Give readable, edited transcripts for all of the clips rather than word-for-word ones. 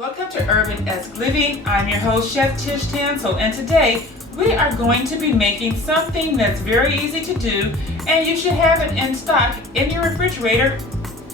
Welcome to URBANesque Living. I'm your host, Chef Tish Tansil, and today we are going to be making something that's very easy to do, and you should have it in stock in your refrigerator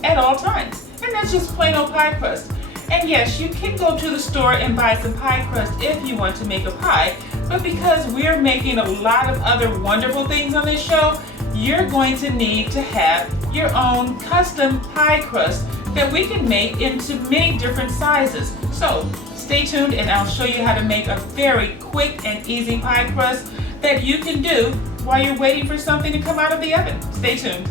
at all times. And that's just plain old pie crust. And yes, you can go to the store and buy some pie crust if you want to make a pie, but because we're making a lot of other wonderful things on this show, you're going to need to have your own custom pie crust that we can make into many different sizes. So stay tuned and I'll show you how to make a very quick and easy pie crust that you can do while you're waiting for something to come out of the oven. Stay tuned.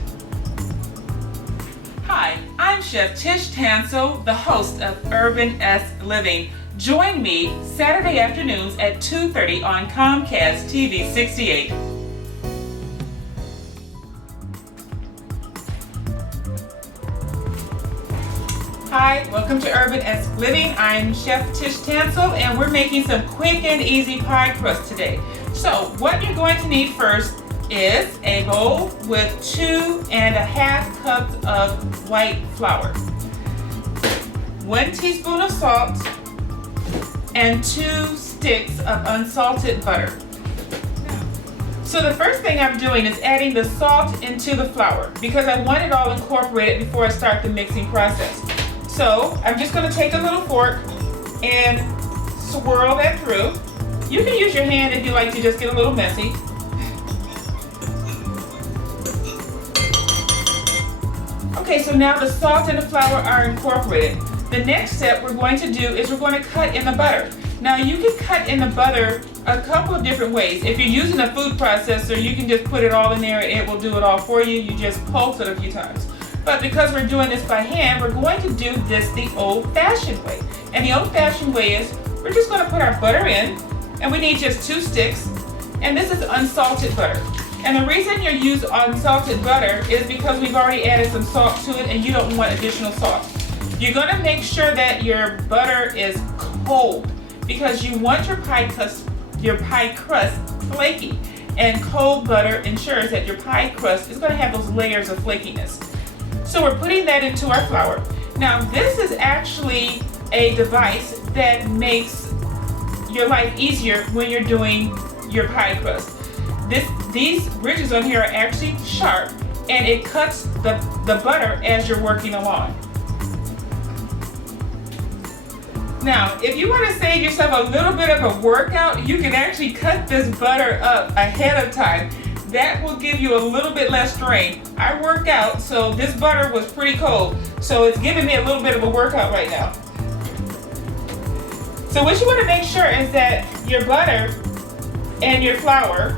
Hi, I'm Chef Tish Tansil, the host of URBANesque Living. Join me Saturday afternoons at 2:30 on Comcast TV 68. Hi, welcome to URBANesque Living. I'm Chef Tish Tansil and we're making some quick and easy pie crust today. So what you're going to need first is a bowl with 2½ cups of white flour, 1 teaspoon of salt, and 2 sticks of unsalted butter. So the first thing I'm doing is adding the salt into the flour because I want it all incorporated before I start the mixing process. So I'm just going to take a little fork and swirl that through. You can use your hand if you like to just get a little messy. Okay, so now the salt and the flour are incorporated. The next step we're going to do is we're going to cut in the butter. Now you can cut in the butter a couple of different ways. If you're using a food processor, you can just put it all in there and it will do it all for you. You just pulse it a few times. But because we're doing this by hand, we're going to do this the old-fashioned way. And the old-fashioned way is we're just going to put our butter in, and we need just 2 sticks, and this is unsalted butter. And the reason you use unsalted butter is because we've already added some salt to it and you don't want additional salt. You're going to make sure that your butter is cold because you want your pie crust flaky. And cold butter ensures that your pie crust is going to have those layers of flakiness. So we're putting that into our flour. Now this is actually a device that makes your life easier when you're doing your pie crust. These ridges on here are actually sharp and it cuts the butter as you're working along. Now, if you want to save yourself a little bit of a workout, you can actually cut this butter up ahead of time. That will give you a little bit less strain. I work out, so this butter was pretty cold, so it's giving me a little bit of a workout right now. So what you want to make sure is that your butter and your flour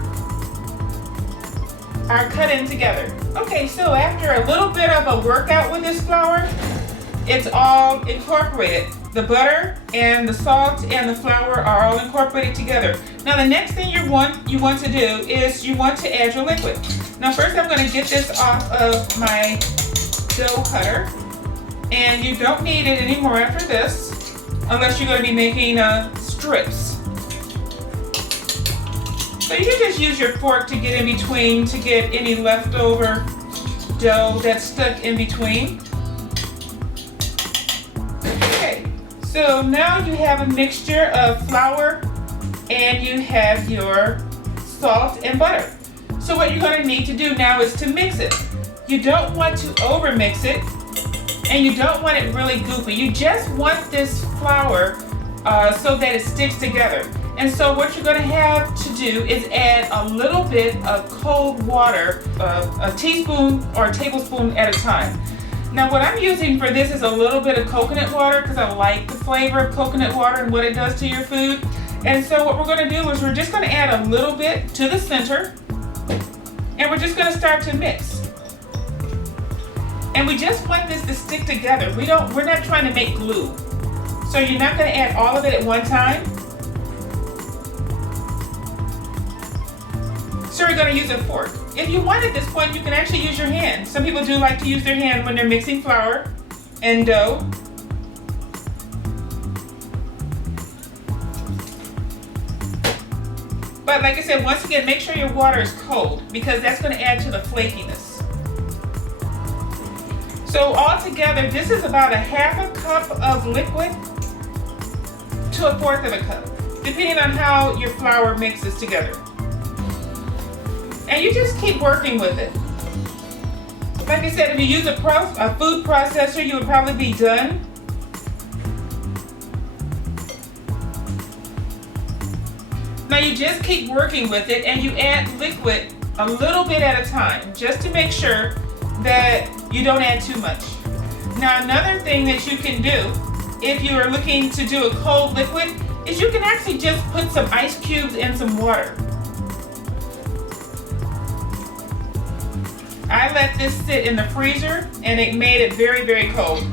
are cut in together. Okay, so after a little bit of a workout with this flour, it's all incorporated. The butter and the salt and the flour are all incorporated together. Now the next thing you want to do is you want to add your liquid. Now first I'm going to get this off of my dough cutter, and you don't need it anymore after this unless you're going to be making strips. So you can just use your fork to get in between to get any leftover dough that's stuck in between. So now you have a mixture of flour and you have your salt and butter. So what you're going to need to do now is to mix it. You don't want to over mix it and you don't want it really goopy. You just want this flour so that it sticks together. And so what you're going to have to do is add a little bit of cold water, a teaspoon or a tablespoon at a time. Now what I'm using for this is a little bit of coconut water because I like the flavor of coconut water and what it does to your food. And so what we're going to do is we're just going to add a little bit to the center and we're just going to start to mix. And we just want this to stick together. We're not trying to make glue. So you're not going to add all of it at one time. So we're going to use a fork. If you want at this point, you can actually use your hand. Some people do like to use their hand when they're mixing flour and dough. But like I said, once again, make sure your water is cold because that's going to add to the flakiness. So altogether, this is about a 1/2 cup of liquid to 1/4 of a cup, depending on how your flour mixes together. And you just keep working with it. Like I said, if you use a food processor, you would probably be done. Now you just keep working with it and you add liquid a little bit at a time, just to make sure that you don't add too much. Now another thing that you can do if you are looking to do a cold liquid is you can actually just put some ice cubes in some water. I let this sit in the freezer and it made it very, very cold.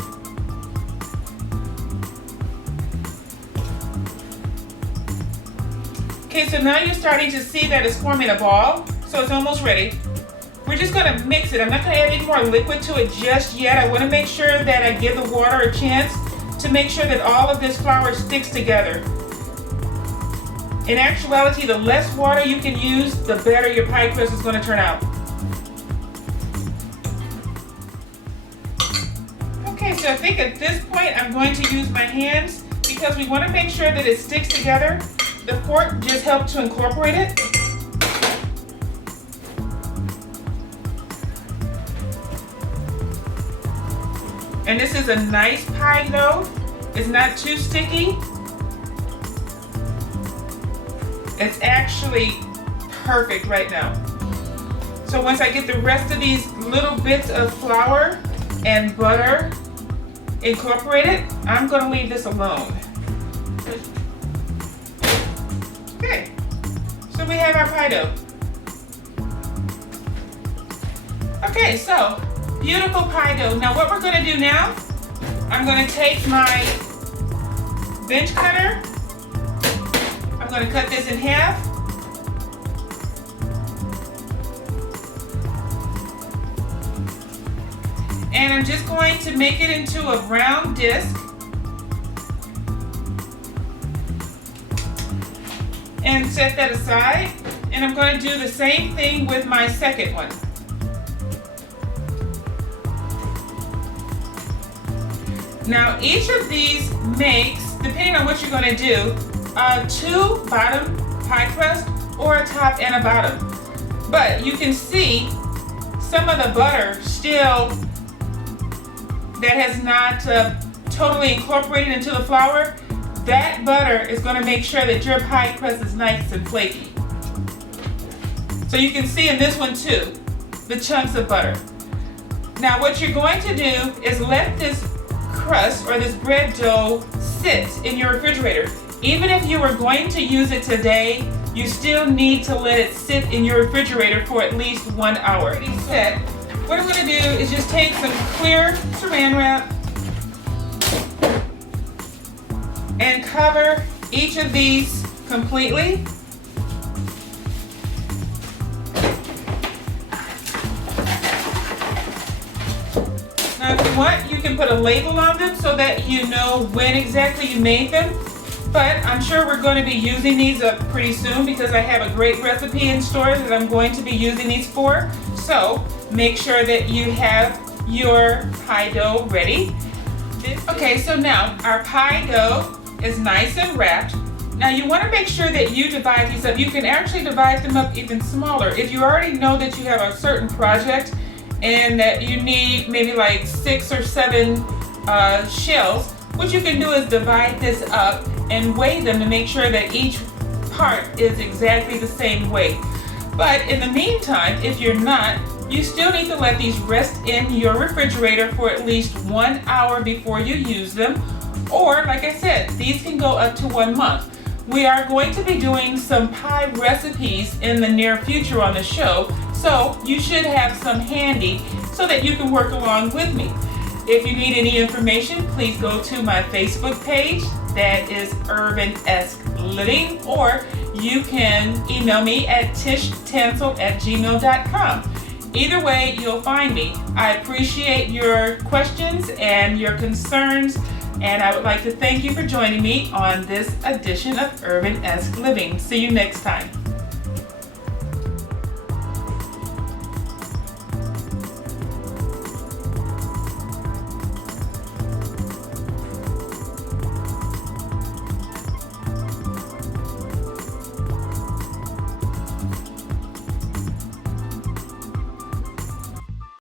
Okay, so now you're starting to see that it's forming a ball, so it's almost ready. We're just going to mix it. I'm not going to add any more liquid to it just yet. I want to make sure that I give the water a chance to make sure that all of this flour sticks together. In actuality, the less water you can use, the better your pie crust is going to turn out. Okay, so I think at this point I'm going to use my hands because we want to make sure that it sticks together. The fork just helps to incorporate it. And this is a nice pie dough. It's not too sticky. It's actually perfect right now. So once I get the rest of these little bits of flour and butter incorporated, I'm going to leave this alone. Okay, so we have our pie dough. Okay, so beautiful pie dough. Now what we're going to do now, I'm going to take my bench cutter. I'm going to cut this in half. And I'm just going to make it into a round disc. And set that aside. And I'm going to do the same thing with my second one. Now each of these makes, depending on what you're going to do, a 2 bottom pie crust or a top and a bottom. But you can see some of the butter still that has not totally incorporated into the flour. That butter is going to make sure that your pie crust is nice and flaky. So you can see in this one too, the chunks of butter. Now what you're going to do is let this crust or this bread dough sit in your refrigerator. Even if you are going to use it today, you still need to let it sit in your refrigerator for at least 1 hour. Set. What I'm going to do is just take some clear saran wrap and cover each of these completely. Now if you want, you can put a label on them so that you know when exactly you made them. But I'm sure we're going to be using these up pretty soon because I have a great recipe in store that I'm going to be using these for. So make sure that you have your pie dough ready. Okay, so now our pie dough is nice and wrapped. Now you want to make sure that you divide these up. You can actually divide them up even smaller. If you already know that you have a certain project and that you need maybe like 6 or 7 shells, what you can do is divide this up and weigh them to make sure that each part is exactly the same weight. But in the meantime, if you're not, you still need to let these rest in your refrigerator for at least 1 hour before you use them. Or, like I said, these can go up to 1 month. We are going to be doing some pie recipes in the near future on the show, so you should have some handy so that you can work along with me. If you need any information, please go to my Facebook page, that is URBANesque Living, or you can email me at tishtansil@gmail.com. Either way, you'll find me. I appreciate your questions and your concerns, and I would like to thank you for joining me on this edition of URBANesque Living. See you next time.